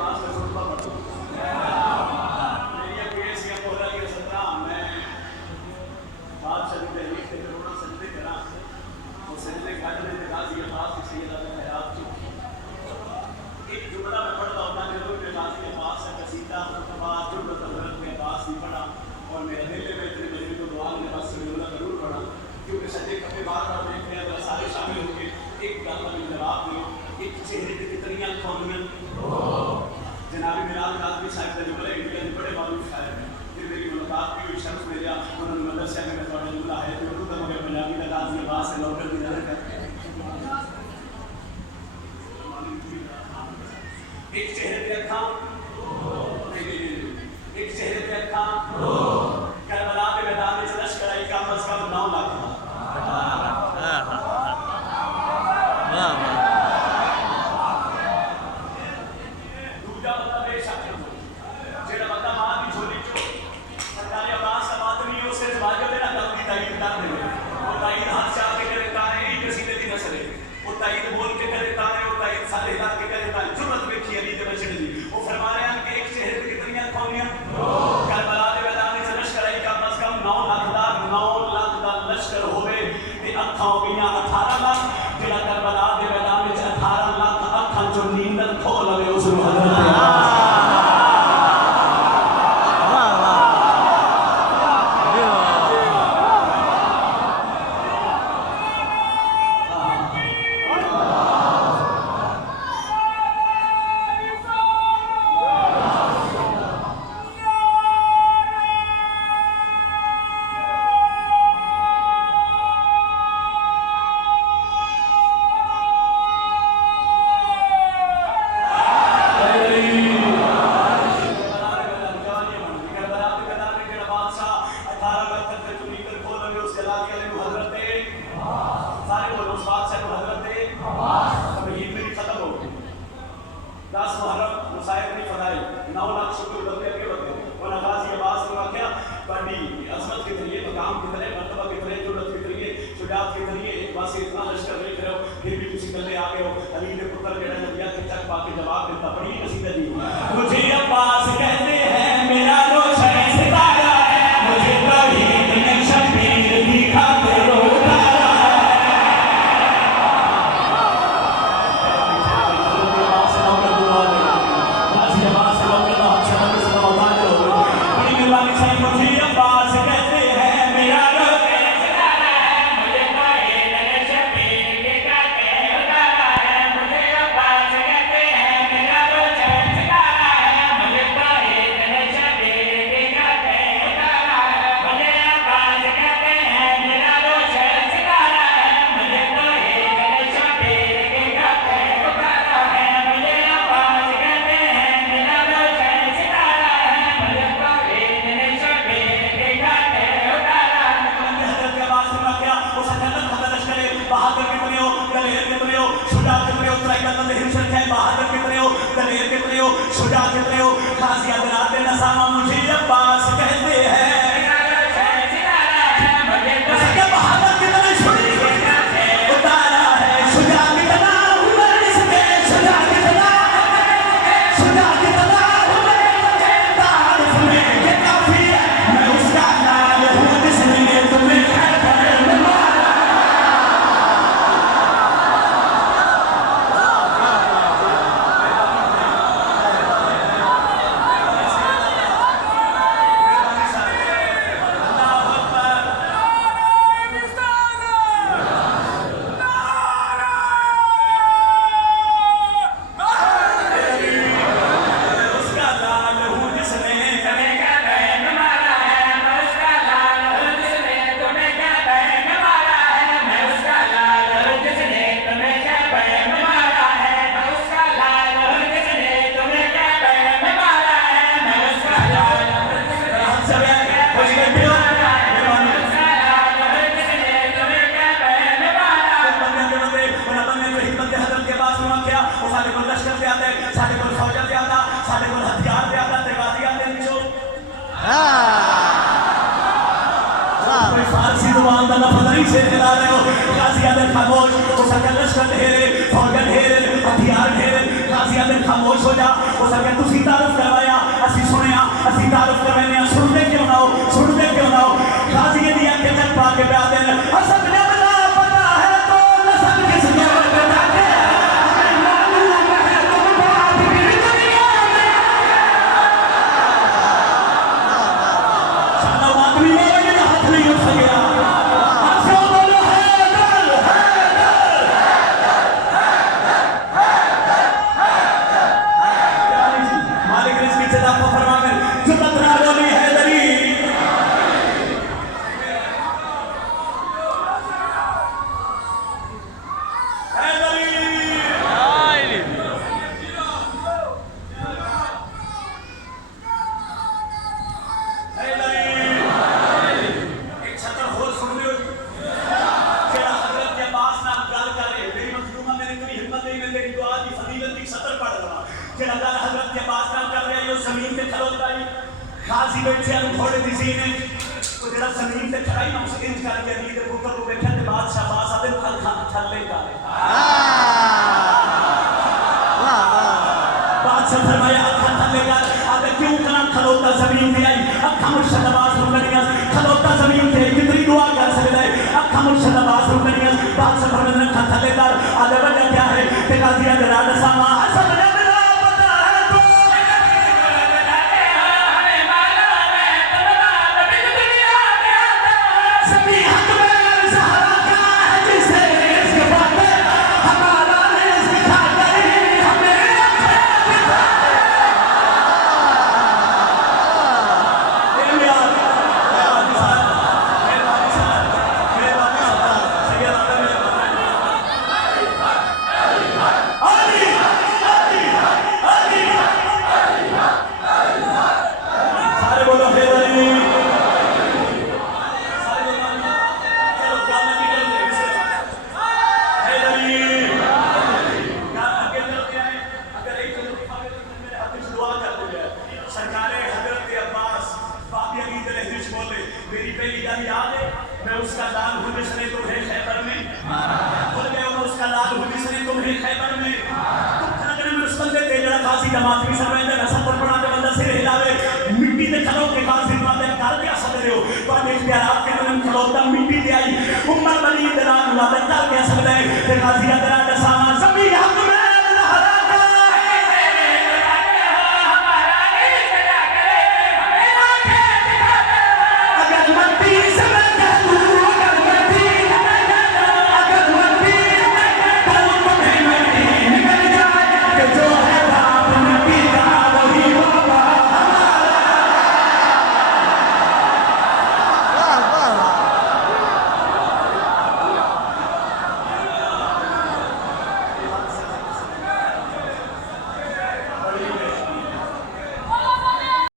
आवाज में छोटा पड़ा मेरी अपीयर्स या बोला कि सत्रह मैं बात चली तहरीक के करोना सजदे करा और सजदे खाने में निकाल दिया पास की सैयद आदम हयात की एक जुमला में पढ़ता होता है लोग निकाल के पास से कसीदा मुतबाद जुमला हज़रत के पास ही पढ़ा और मेरे दिल में इतने मजबूर को दुआ ने बस जुमला जरूर पढ़ा क्योंकि सजदे कभी बार देखते हैं अगर सारे शामिल होंगे एक गल का जवाब दो एक चेहरे पे कितनी कौमियत जनाब मिलाद कादरी साहब का जुमला इंडिया के बड़े मालूम शायर हैं फिर मेरी मुलाकात भी हुई शख्स मेरे उन्होंने मदरसे में थोड़ा जुमला है जो उर्दू का मगर पंजाबी का काज में बात से लौट कर नजर करते हैं एक चेहरे पे अखा एक चेहरे पे अखा करबला के मैदान में लश्कर आई का कम 9 लाख फारसी जुबान का लफ्ज़ नहीं से खिला रहे हो गाजी आदम खामोश, वो सकल लश्कर ढेरे, फौजन ढेरे, हथियार ढेरे, गाजी आदम खामोश खामोश हो जा। उस अगर तुसी तारुफ करवाया असी सुनिया असी तारुफ करवाने सुनते क्यों ना हो सुनते क्यों ना हो। गाजी दी आंखें तक पा के प्या देन असद जब ना पता है तो नस्ल किस दौर पे जाके हमें मालूम है तुम बात भी दुनिया में साला आदमी मेरे हाथ नहीं उठ सकेगा। गाजी बैठे घोड़े दी सीने तो जरा जमीन पे खड़ा ही ना उस इंच करके अली दे पुत्र को बैठा ते बादशाह बास आदे खल थल्ले का बादशाह फरमाया अखा थल्ले का आदे क्यों कना खलोता जमीन पे आई अखा मुर्शद आवाज सुन लगियां खलोता जमीन पे कितनी दुआ कर सकदा है अखा मुर्शद आवाज सुन लगियां बादशाह फरमाया अखा थल्ले कर आदे वजह क्या है ते गाजी आदे राड सामा सब मिट्टी दे आई उम्र बनी दराज वादा कर क्या सकता है।